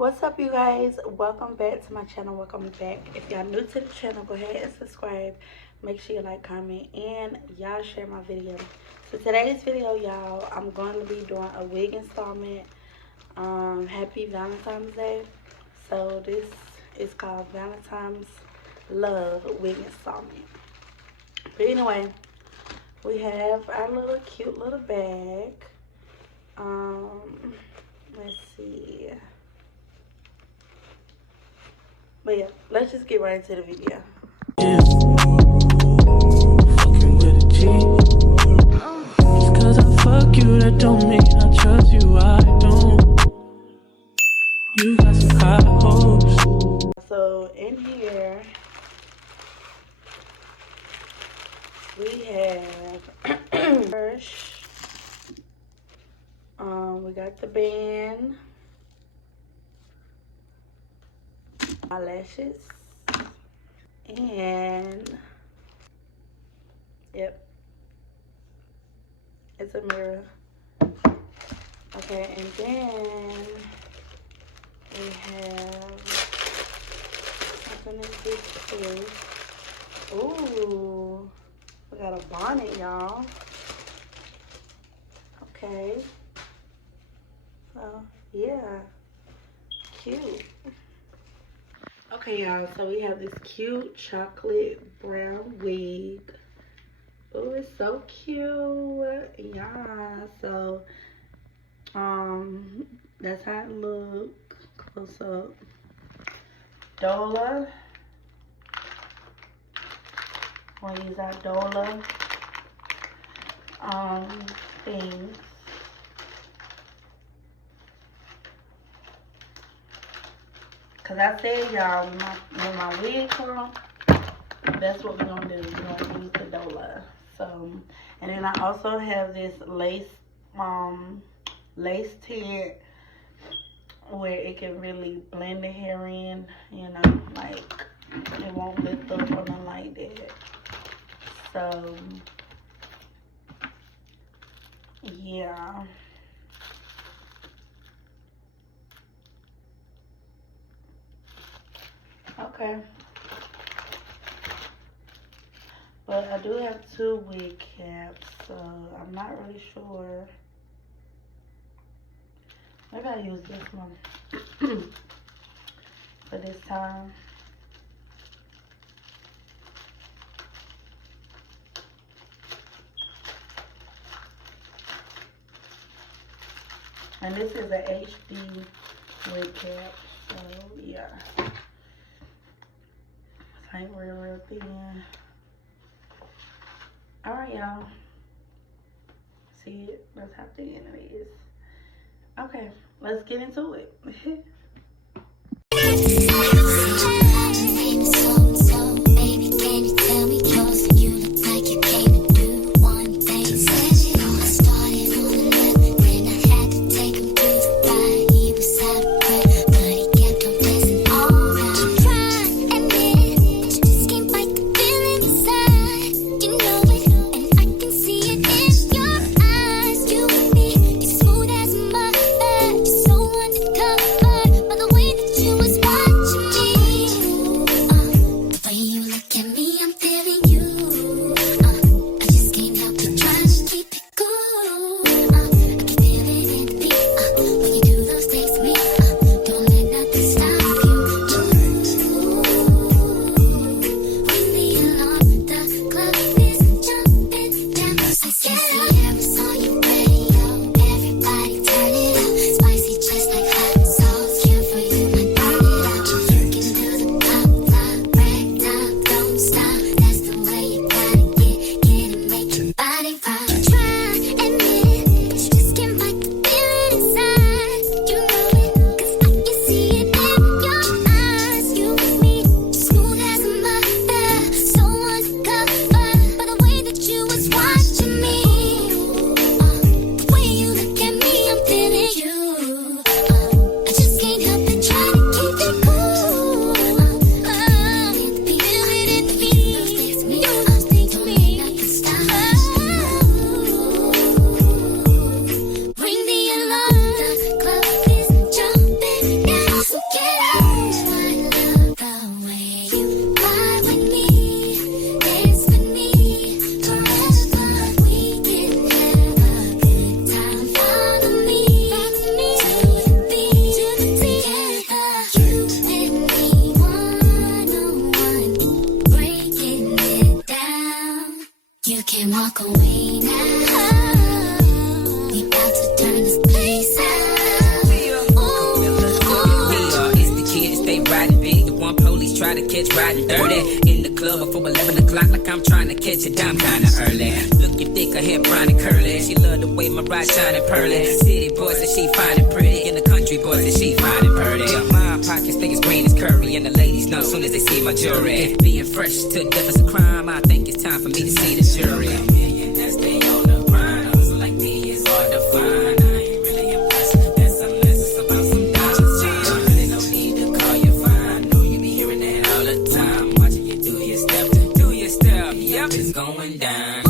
What's up, you guys? Welcome back to my channel. Welcome back. If y'all new to the channel, go ahead and subscribe. Make sure you like, comment, and y'all share my video. So today's video, y'all, I'm going to be doing a wig installment. Happy Valentine's Day. So this is called Valentine's Love Wig Installment. But anyway, we have our cute little bag. Let's see. But yeah, let's just get right into the video. Fucking with a G. Just cause I fuck you, that don't mean I trust you. I don't. You got some high hopes. So in here we have brush. We got the band, eyelashes, and yep, it's a mirror. Okay, and then we have something in this too. Ooh, we got a bonnet, y'all. Okay, so yeah, cute. Okay, y'all, so we have this cute chocolate brown wig. Oh, it's so cute. Yeah, so that's how it look close up. Dola. We'll use our Dola things. Cause I said, y'all, when my wig come, that's what we're gonna do. We're gonna use the Dola. So, and then I also have this lace tint where it can really blend the hair in. You know, like it won't lift up or nothing like that. So, yeah. Okay, but I do have two wig caps, so I'm not really sure. Maybe I'll use this one for this time. And this is an HD wig cap, so yeah. Ain't real thin. Alright, y'all. See it? That's how thin it is. Okay, let's get into it. So undercover. to catch riding dirty. In the club before 11 o'clock, like I'm trying to catch a dime kinda early. Looking thick, her hair brown and curly. She love the way my ride shining pearly. City boys that she fine and pretty, and the country boys that she fine and pretty. Yeah, my pockets think it's green as curry, and the ladies know as soon as they see my jewelry. If being fresh to death is a crime, I think it's time for me to see the jury. Millionaires, they on the grind. Hustle like me is hard to find. I ain't really impressed. That's unless it's about some dollars. Really no need to call you fine. Know you be hearing that all the time. Watching you do your step. Yep, it's going down.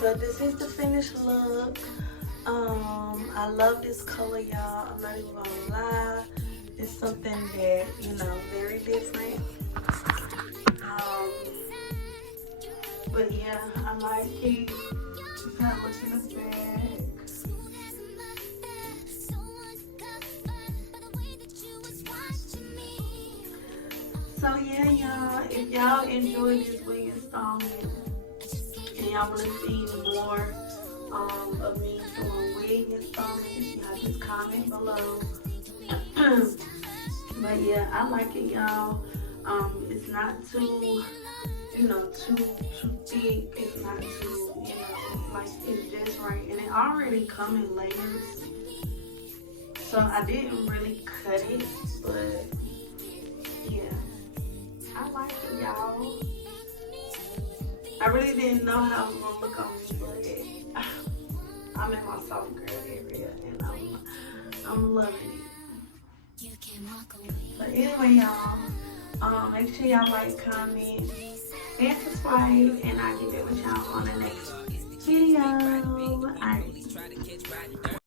So this is the finished look. I love this color, y'all. I'm not even gonna lie. It's something that, you know, very different. But yeah, I like it. It's not what's in the bag. So yeah, y'all, if y'all enjoyed this wig installment and y'all want to see more of me doing wig installments, y'all just comment below. But yeah, I like it, y'all. It's not too, you know, too thick. It's not too, you know, like, it's just right. And it already come in layers, so I didn't really cut it, but yeah, I like it, y'all. I really didn't know how it was gonna look on me, but I'm in my soft girl area and I'm loving it. But anyway, y'all, make sure y'all like, comment, and subscribe, and I'll get back with y'all on the next video. Alright.